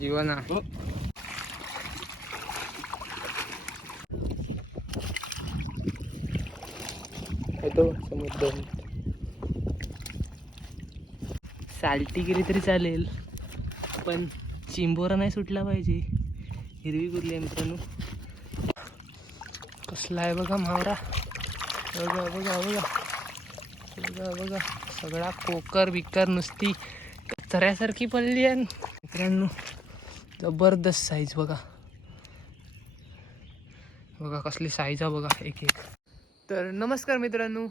जीवना. येतो समुद्र. साल्टी गेली तरी चालेल पण चिंबोरा नाही सुटला पाहिजे. हिरवी कुरली आहे मित्रांनो. कसला आहे बघा मावरा बघा बघा बघा. बघा बघा. सगळा कोकर बिकर नुसती कचऱ्यासारखी पडली आहे. मित्रांनो जबरदस्त साईज बघा. बघा कसली साईज आहे बघा एक एक. तर नमस्कार मित्रांनो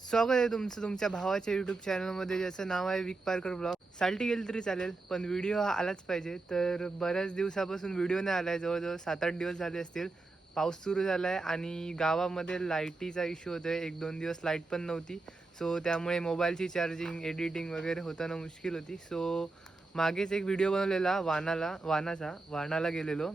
स्वागत आहे तुमचं तुमच्या भावाच्या यूट्यूब चॅनलमध्ये ज्याचं नाव आहे विक पारकर ब्लॉग साल्टी गेली तरी चालेल पण व्हिडिओ हा आलाच पाहिजे. तर बऱ्याच दिवसापासून व्हिडिओ नाही आला आहे जवळजवळ सात आठ दिवस झाले असतील. पाऊस सुरू झाला आहे आणि गावामध्ये लाईटीचा इश्यू होतो आहे एक दोन दिवस लाइट पण नव्हती. सो त्यामुळे मोबाईलची चार्जिंग एडिटिंग वगैरे होताना मुश्किल होती. सो मागेच एक व्हिडिओ बनवलेला वानाला वानाचा वानाला गेलेलो.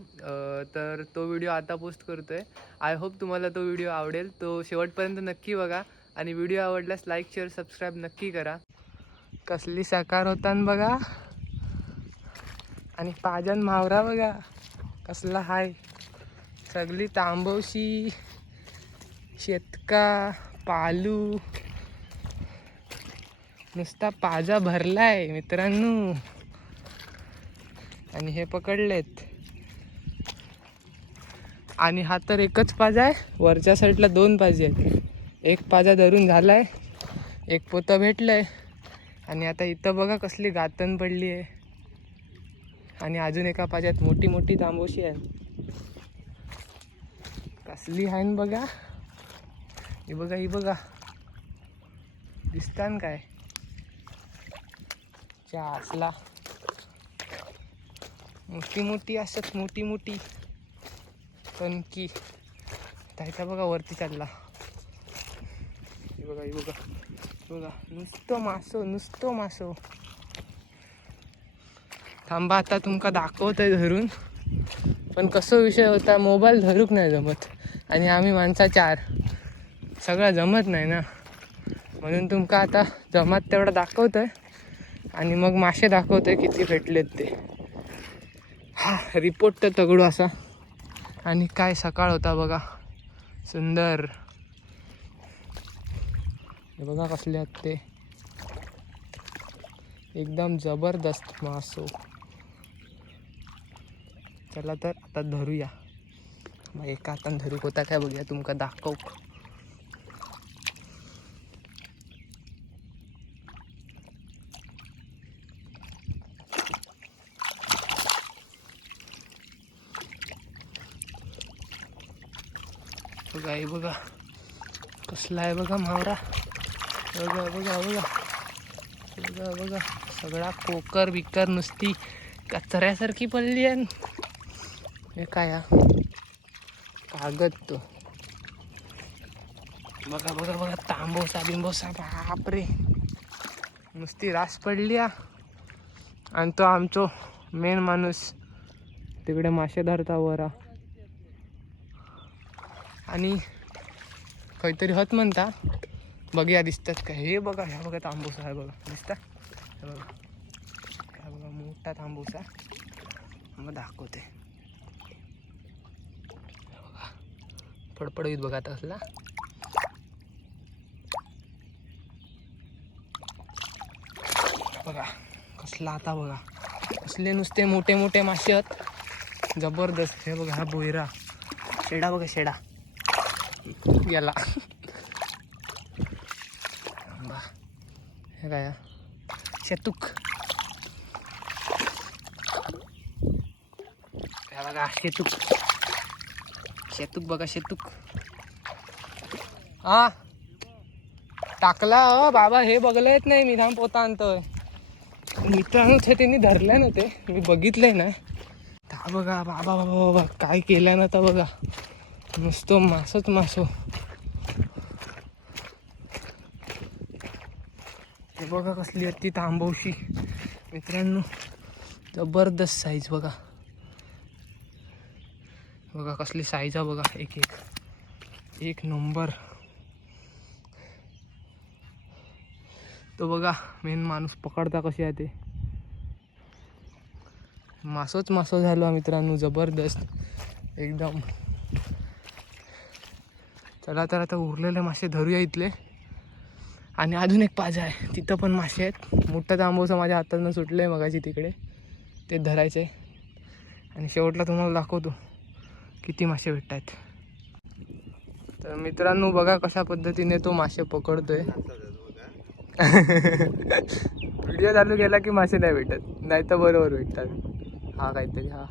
तर तो व्हिडिओ आता पोस्ट करतोय. आय होप तुम्हाला तो व्हिडिओ आवडेल. तो शेवटपर्यंत नक्की बघा आणि व्हिडिओ आवडल्यास लाईक शेअर सबस्क्राईब नक्की करा. कसली साकार होता बघा. आणि पाजन मावरा बघा कसला हाय. सगळी तांबवशी शेतका पालू. नुसता पाजा भरलाय मित्रांनो. आणि हे पकडलेत. आणि हा तर एकच पाजा आहे. वरच्या साईडला दोन पाजे आहेत. एक पाजा धरून झालाय एक पोतं भेटलंय. आणि आता इथं बघा कसली गातन पडली आहे. आणि अजून एका पाज्यात मोठी मोठी तांबोशी आहे. कसली आहे ना बघा. ही बघा ही बघा. दिसतान काय? च्या असला मोठी मोठी असतात मोठी मोठी. कणकी त्याचा बघा वरती चालला. बघा बघा. बघा नुसतं मासो नुसतं मासो. थांबा आता तुमका दाखवतंय धरून. पण कसं विषय होता मोबाईल धरूक नाही जमत. आणि आम्ही माणसा चार. सगळं जमत नाही ना. म्हणून तुमका आता जमात तेवढा दाखवतंय. आणि मग मासे दाखवतंय किती भेटलेत ते. रिपोर्ट तर तगडू असा. आणि काय सकाळ होता बघा. सुंदर. हे बघा कसले आहेत ते. एकदम जबरदस्त मासो. चला तर आता धरूया. मग एका हातान धरू होता काय बघूया तुमका दाखव. बघा बघा. कसला आहे बघा मावरा बघा बघा बघा. बघा बघा. सगळा कोकर बिकर नुसती कचऱ्यासारखी पडली आहे. हे काय हा? कागद तो. बघा बघा बघा. तांबोसा बिंबोसा बापरे. नुसती रास पडली हा. आणि तो आमचो मेन माणूस. तिकडे मासे धरता वरा आणि काहीतरी होत म्हणता. बघया दिसतात का? हे बघा ह्या बघा तांबूसा आहे बघा. दिसता? हे बघा. हा बघा मोठा तांबूसा. मग दाखवते. हे बघा बघा आता असला. बघा कसला आता बघा. कसले नुसते मोठे मोठे मासे आहेत. जबरदस्त. हे बघा हा बोयरा. शेडा बघा शेडा. गेला बा हे काय? शेतूक. हे बघा शेतूक. शेतूक बघा शेतूक. हा? टाकला अ बाबा हे बघलं येत नाही मी थांब पोता आणतोय. मित्रांनो ते त्यांनी धरलं ना ते. मी बघितलंय ना. बघा बाबा बाबा बाबा काय केलं ना तर बघा. नुसतो मासच मासो. हे बघा कसली आहे ती तांबवशी. मित्रांनो जबरदस्त साईज बघा. बघा कसली साईज आहे बघा एक एक. एक नंबर तो बघा मेन माणूस पकडता कशी आहे ते. मासोच मासो झालो मित्रांनो जबरदस्त. एकदम. चला तर आता उरलेले मासे धरूया इथले. आणि अजून एक पाजा आहे. तिथं पण मासे आहेत. मोठं तांबूचं माझ्या हातातनं सुटलं आहे मगाशी तिकडे. ते धरायचे आणि शेवटला तुम्हाला दाखवतो किती मासे भेटत आहेत तर मित्रांनो बघा कशा पद्धतीने तो मासे पकडतोय. व्हिडिओ चालू केला की मासे नाही भेटत. नाही तर बरोबर भेटतात. हा काहीतरी हा.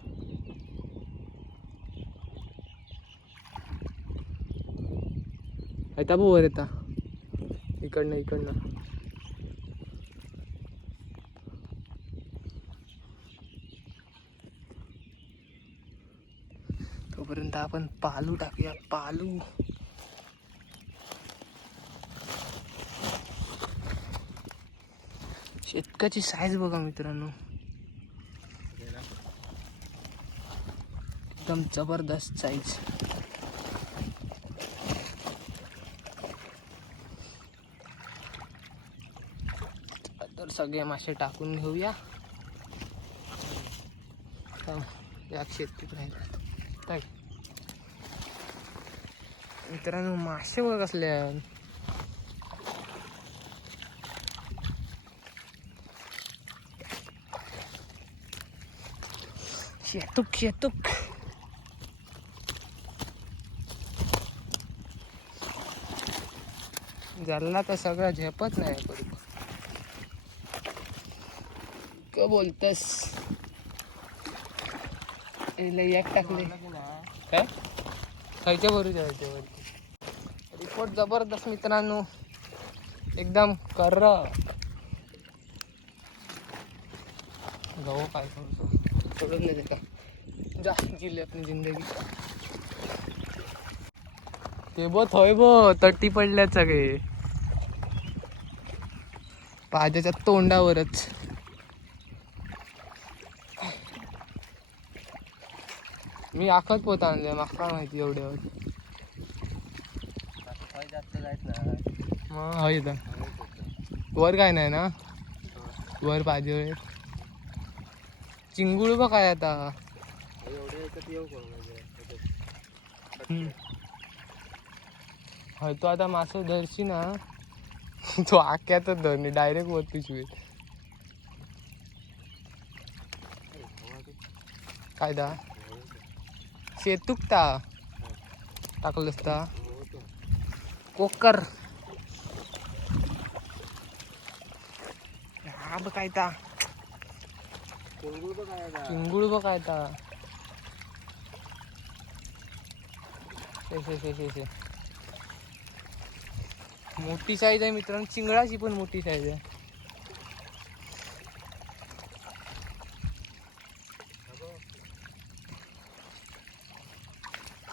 येता बघ वर येता इकडनं इकडनं तोपर्यंत आपण पालू टाकूया पालू शेतकाची साईज बघा मित्रांनो एकदम जबरदस्त साईज तर सगळे मासे टाकून घेऊया. शेतीत राहिला मित्रांनो मासे बघ कसले शेतुक शेतूक शेतूक. झाला तर सगळं झेपत नाही करू का बोलतस एक टाकले काय खायच्या बरोबर वरती रिपोर्ट जबरदस्त मित्रांनो एकदम कर जाऊ काय करतो सोडून नाही का जा जिल्हे आपली जिंदगी ते बघ थोय बो तट्टी पडल्यात सगळे पाजाच्या तोंडावरच मी आखत पोत आणले मग काय माहिती एवढ्यावर. मग हय वर काय नाही ना? वर पाहिजे चिंगुळ बघ काय आता. हय तो आता मासो धरशी ना तो आक्यातच धरणे डायरेक्ट वर पिशवी काय दा? शेतुकता टाकलं असता कोकर हा बघायता चिंगूळ बघायता मोठी साईज आहे मित्रांनो चिंगळाची पण मोठी साईज आहे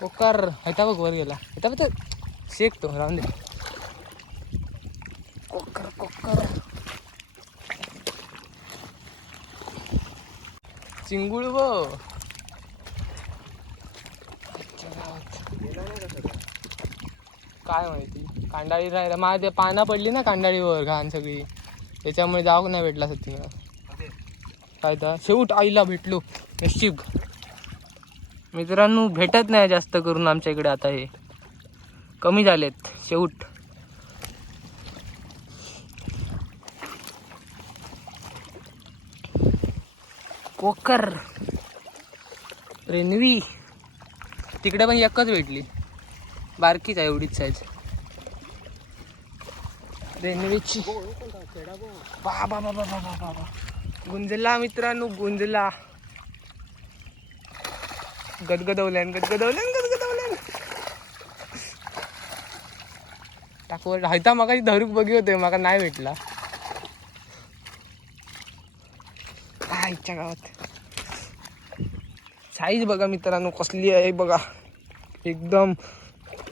कोकर हैता बघ वर गेला. हैता बघ शेक तो राहून दे. कोकर कोकर. चिंगुळ ब काय माहिती? कांडाळी राहिला माझ्या ते पाना पडली ना कांडाळीवर घाण सगळी. त्याच्यामुळे जाऊ नाही भेटला सत्तीनं काय तर? शेवट आईला भेटलो. नशीब मित्रांनो भेटत नाही जास्त करून आमच्या इकडे आता हे. कमी झालेत शेवट. कोकर. रेनवी तिकडे पण एकच भेटली. बारकीच आहे एवढीच साईज रेनवीची बाबा बाबा बाबा बाबा. गुंजला मित्रांनो गुंजला. गदगदवल्यान गदगदवल्यान गदगदवल्यान. टाकवर हायता म्हाका धरूक बघी होते माका नाही भेटला. आईच्या गावात. साईज बघा मित्रांनो कसली आहे बघा. एकदम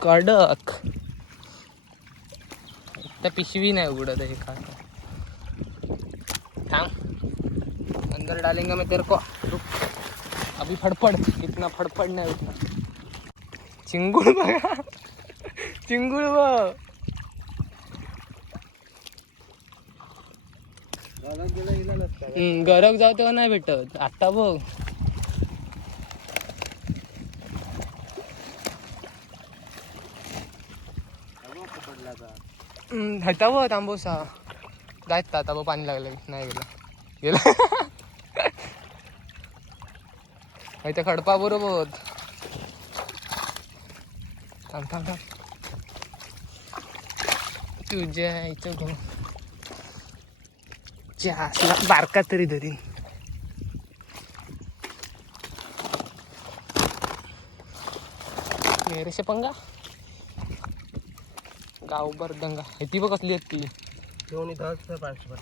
कडक. त्या पिशवी नाही उघडत हे का थांब. अंदर डालिंग मी तेरे को. रुक. अभी फडफड इतना फडफड नाही उतना। चिंगूळ बघा चिंगूळ व गरक जाऊ तेव्हा हो नाही भेटत आत्ता बघ। हटावं तांबोसा। आता आता पाणी लागलं नाही गेलं. गेला. इथे खडपा बरोबर. थांब थांब थांब. तुझ्या इथं असला बारका तरी धरीन. मेरेशे पंगा गावभर दंगा. हे ती बघ कसली आहेत ती. घेऊन इथं पाचशे.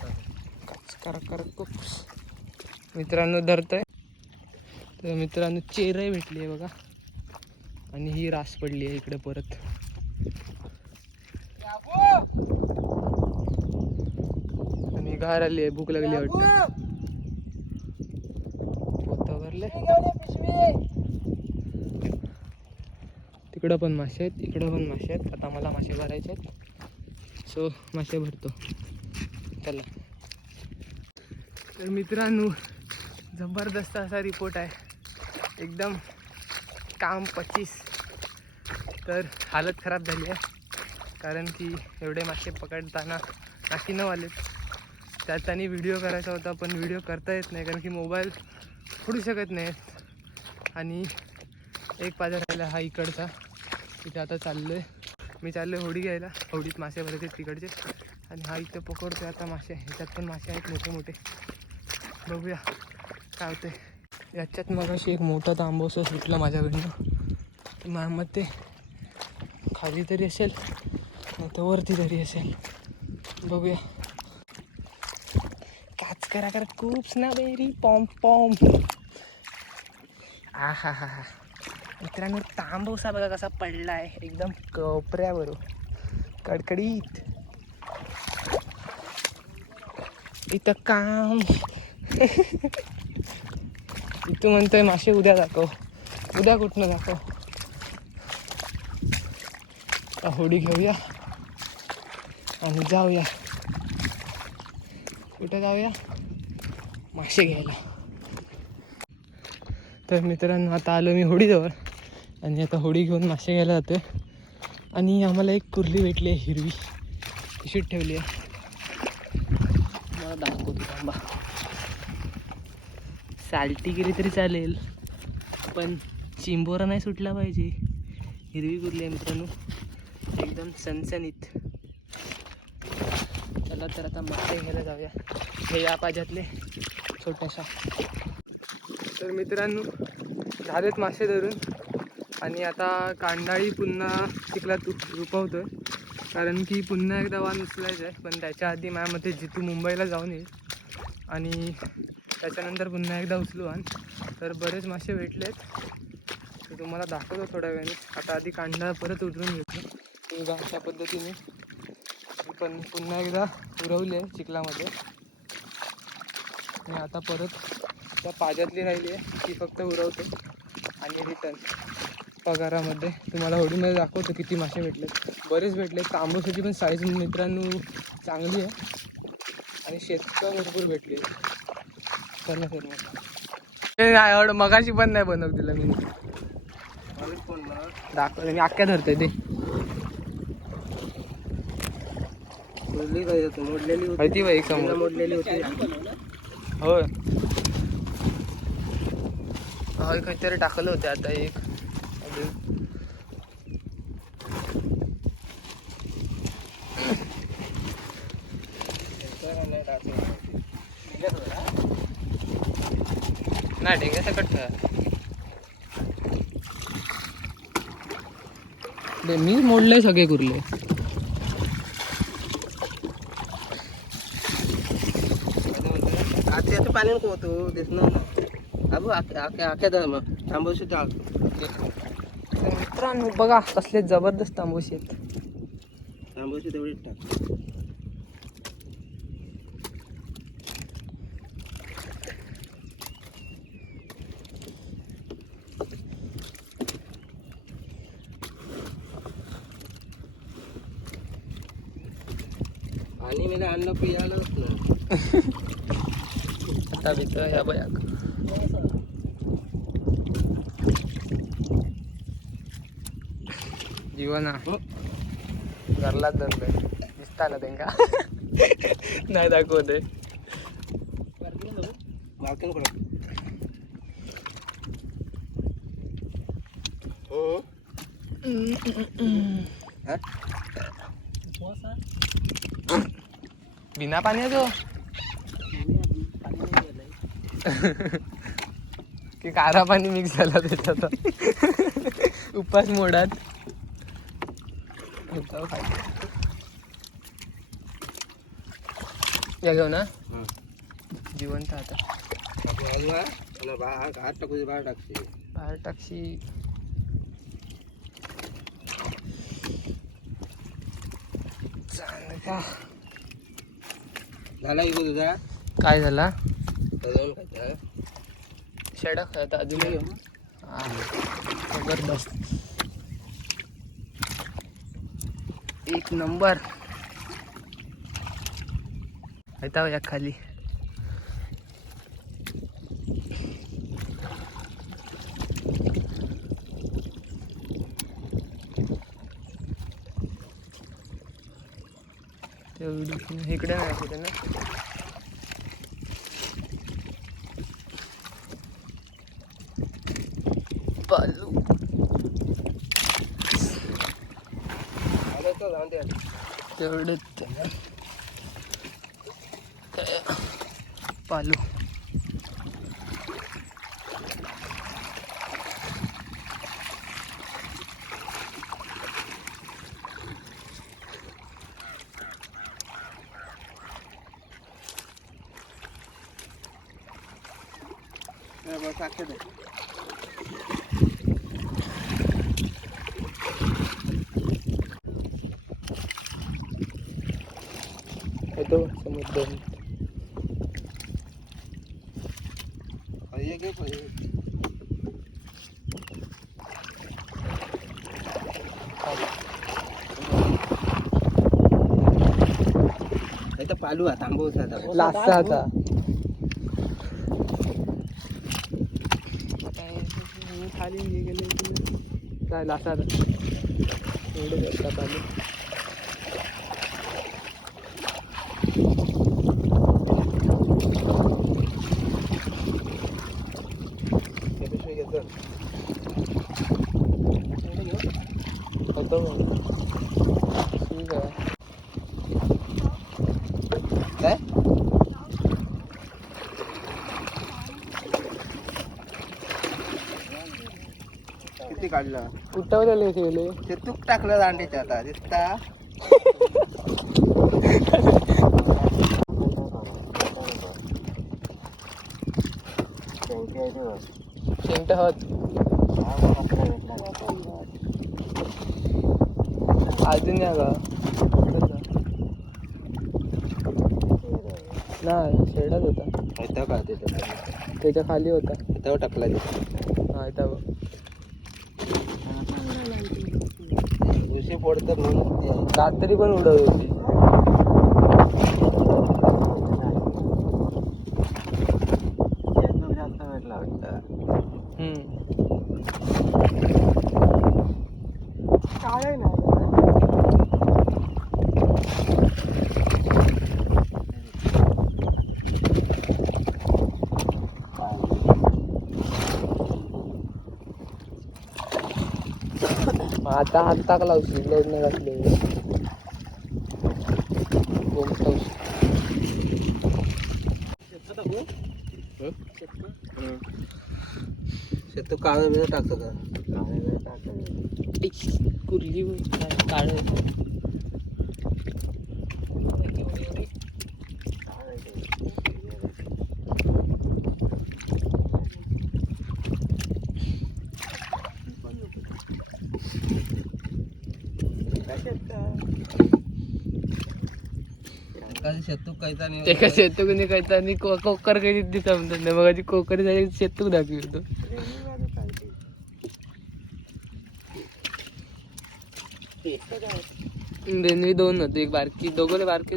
मित्रांनो धरतोय. तर मित्रांनो चेरही भेटली आहे बघा. आणि ही रास पडली आहे इकडे परत. आणि घार आली आहे भूक लागली आहे वाटतं. पोतं भरले. तिकडं पण मासे आहेत इकडं पण मासे आहेत. आता मला मासे भरायचे आहेत. सो मासे भरतो. चला. तर मित्रांनो जबरदस्त असा रिपोर्ट आहे. एकदम काम पच्चीस तर हालत खराब झाली आहे. कारण की एवढे मासे पकडताना नाकी न आलेत त्यात त्यांनी व्हिडिओ करायचा होता पण व्हिडिओ करता येत नाही कारण की मोबाईल फोडू शकत नाहीत. आणि एक पाजा राहिला हा इकडचा. तिथे आता चाललो आहे मी चाललो आहे होडी घ्यायला. होडीत मासे भरायचे तिकडचे. आणि हा इथं पकडतोय आता मासे. ह्याच्यात पण मासे आहेत मोठे मोठे बघूया. काय होते याच्यात मग अशी एक मोठा तांबोसं सुटलं माझ्याकडनं. मग ते खाली तरी असेल नाही तर वरती तरी असेल. बघूया. काच करा करा. खूप ना बेरी पॉम पॉम. आ हा हा हा मित्रांनो तांबोसा बघा कसा पडला आहे एकदम कोपऱ्यावर कडकडीत. इथं काम. तू म्हणतोय मासे उद्या दाखव. उद्या कुठनं दाखव? आता होडी घेऊया. आणि जाऊया. कुठं जाऊया? मासे घ्यायला. तर मित्रांनो आता आलो मी होडीजवळ. आणि आता होडी घेऊन मासे घ्यायला जातोय. आणि आम्हाला एक कुर्ली भेटली आहे हिरवी. पिशीत ठेवली आहे. मला दाखवतो थांबा. साल्टी गेली तरी चालेल. पण चिंबोरा नाही सुटला पाहिजे. हिरवी कुर्ली आहे मित्रांनो. एकदम सनसनीत. चला तर आता मासे घ्यायला जाऊया. हे या पाज्यातले छोट्याशा. तर मित्रांनो झालेत मासे धरून. आणि आता कांडाळी पुन्हा तिकला चिखलात रुपवतो आहे कारण की पुन्हा एकदा वाण उचलायचं आहे पण त्याच्या आधी माझ्या मते जितू मुंबईला जाऊन येईल. आणि त्याच्यानंतर पुन्हा एकदा उचलू आण तर बरेच मासे भेटलेत. तर तुम्हाला दाखवतो थोड्या वेळाने. आता आधी कांदा परत उतरून घेतो. तुम्ही अशा पद्धतीने मी पण पुन्हा एकदा उरवले आहे चिखलामध्ये. आणि आता परत त्या पाज्यातली राहिली आहे ती फक्त उरवतो. आणि रिटर्न पगारामध्ये तुम्हाला होडीमध्ये दाखवतो किती मासे भेटलेत. बरेच भेटले तांबूसाची पण साईज मित्रांनो चांगली आहे. आणि शेतकं भरपूर भेटली आहे सर मग आवड मगाशी पण नाही बनव दिला मी. कोण मला दाखवलं मी अख्ख्या धरतोय ते मोडली काय मोडलेली होती माहिती बा एक तिला समोर. मोडलेली होती होय. होय काहीतरी टाकलं होतं आता एक अजून नाही ढेंग्या सकट मी मोडले सगळे कुर्ले. आजच्या आता पाण्यात होतो दिसणार ना अबो आख्या धर्म थांबवशी टाक तर मित्रांनो बघा कसले जबरदस्त तांबूशी आहेत. थांबवशी तेवढीच टाक. अन्न पियालाच ना आता भित्र या बयाक जीवना. घरलाच धरलंय दिसता ना त्यांका नाही दाखवते करा हम्म. हा? बिना पाण्याचो की कारा पाणी मिक्स झाला त्याच्यात. उपास मोडात. या घेऊ ना. जिवंत आता. बा- हात टाकू दे, बाहेर टाकशी. बाहेर टाकशी चांगला. झाला की गो तुझा? काय झाला? जाऊन खायचा. शेडा खायचा अजून. हा. जबरदस्त. एक नंबर. या खाली. तेवढी इकडे नाही कुठे ना. पालू आलं तर जाऊन दे तेवढंच पालू हा, बस अख्खे दे येतो समुद्र पाहिजे की पाहिजे नाही तर पालू हा थांबवचा आता लासा आता खाली हे गेले जायला असं आता एवढे जास्त पालू त्या पिशवी घेतो होतो ठीक आहे काय किती काढलं. उठवलेले ठेवले ते तूप टाकलं दांडीच्या आता दिसता? शेंट होत अजून या गा नाही शेडच होता. का तिथं? त्याच्याखाली होता. इथं टाकला तिथं. हा इथं बघ. पडतं म्हणून रात्री पण उडत होती. आता हात टाकला उशी लोड नाही घातले गोमटा उशी. शेतू काळं बिळं टाकतो का इश, कुर्ली काळ एखादी शेतू काहीचा ते का शेतू कोणी कहता आणि को- कोकर काही दिसत म्हणतात. ना मग कोकर झाली शेतूक दाखवतो रेल्वे दोन होते एक बारकी दोघं बारके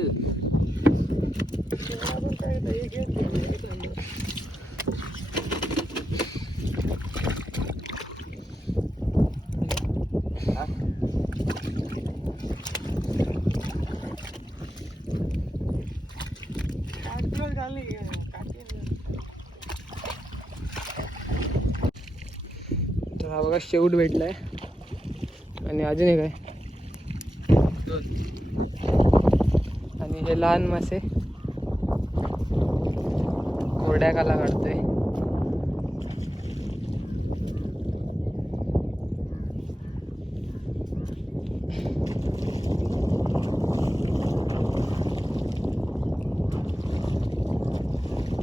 मला हा बघा शेवट भेटलाय. आणि अजून एक आहे. आणि हे लहान मासे कोरड्या काला काढतोय.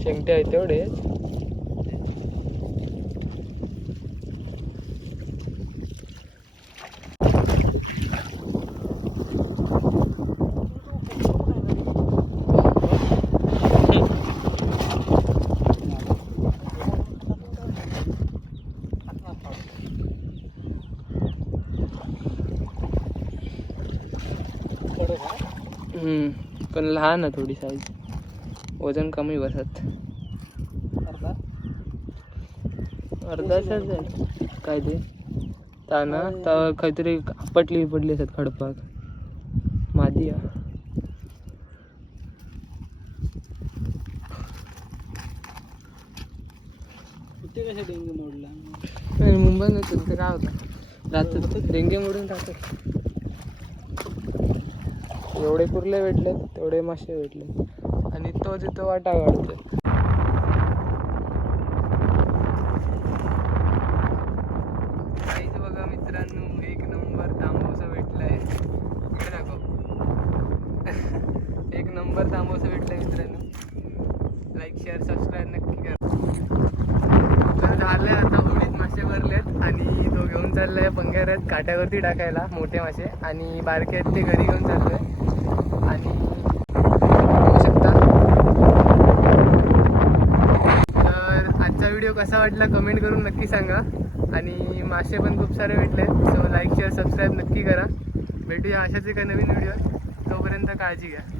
शेंगटे आहेत तेवढेच पण लहान आहे थोडी साईज वजन कमी बसत. अर्धाच आहे. काय ते? ताना? तर काहीतरी आपटली पडली असत खडपाक मादी आहे. नाही, मुंबईत नाही तिथं काय होतं? राहतात. डेंगे मोडून राहतात. एवढे कुर्ले भेटले तेवढे मासे भेटले आणि तो तिथं वाटा काढतोय. काहीच बघा मित्रांनो एक नंबर तांबवसा भेटलाय. इकडे दाखव. एक नंबर तांबवसा भेटलाय मित्रांनो. लाईक शेअर सबस्क्राईब नक्की करा. तर झाले आता होडीत मासे भरलेत आणि तो घेऊन चाललाय पंग्याऱ्यात काट्यावरती टाकायला मोठे मासे. आणि बारके आहेत ते घरी घेऊन चाललोय आणि बघू शकता तर आजचा व्हिडिओ कसा वाटला कमेंट करून नक्की सांगा. आणि मासे पण खूप सारे भेटले सो लाईक शेअर सबस्क्राईब नक्की करा. भेटूया अशाच एका नवीन व्हिडिओ तोपर्यंत काळजी घ्या.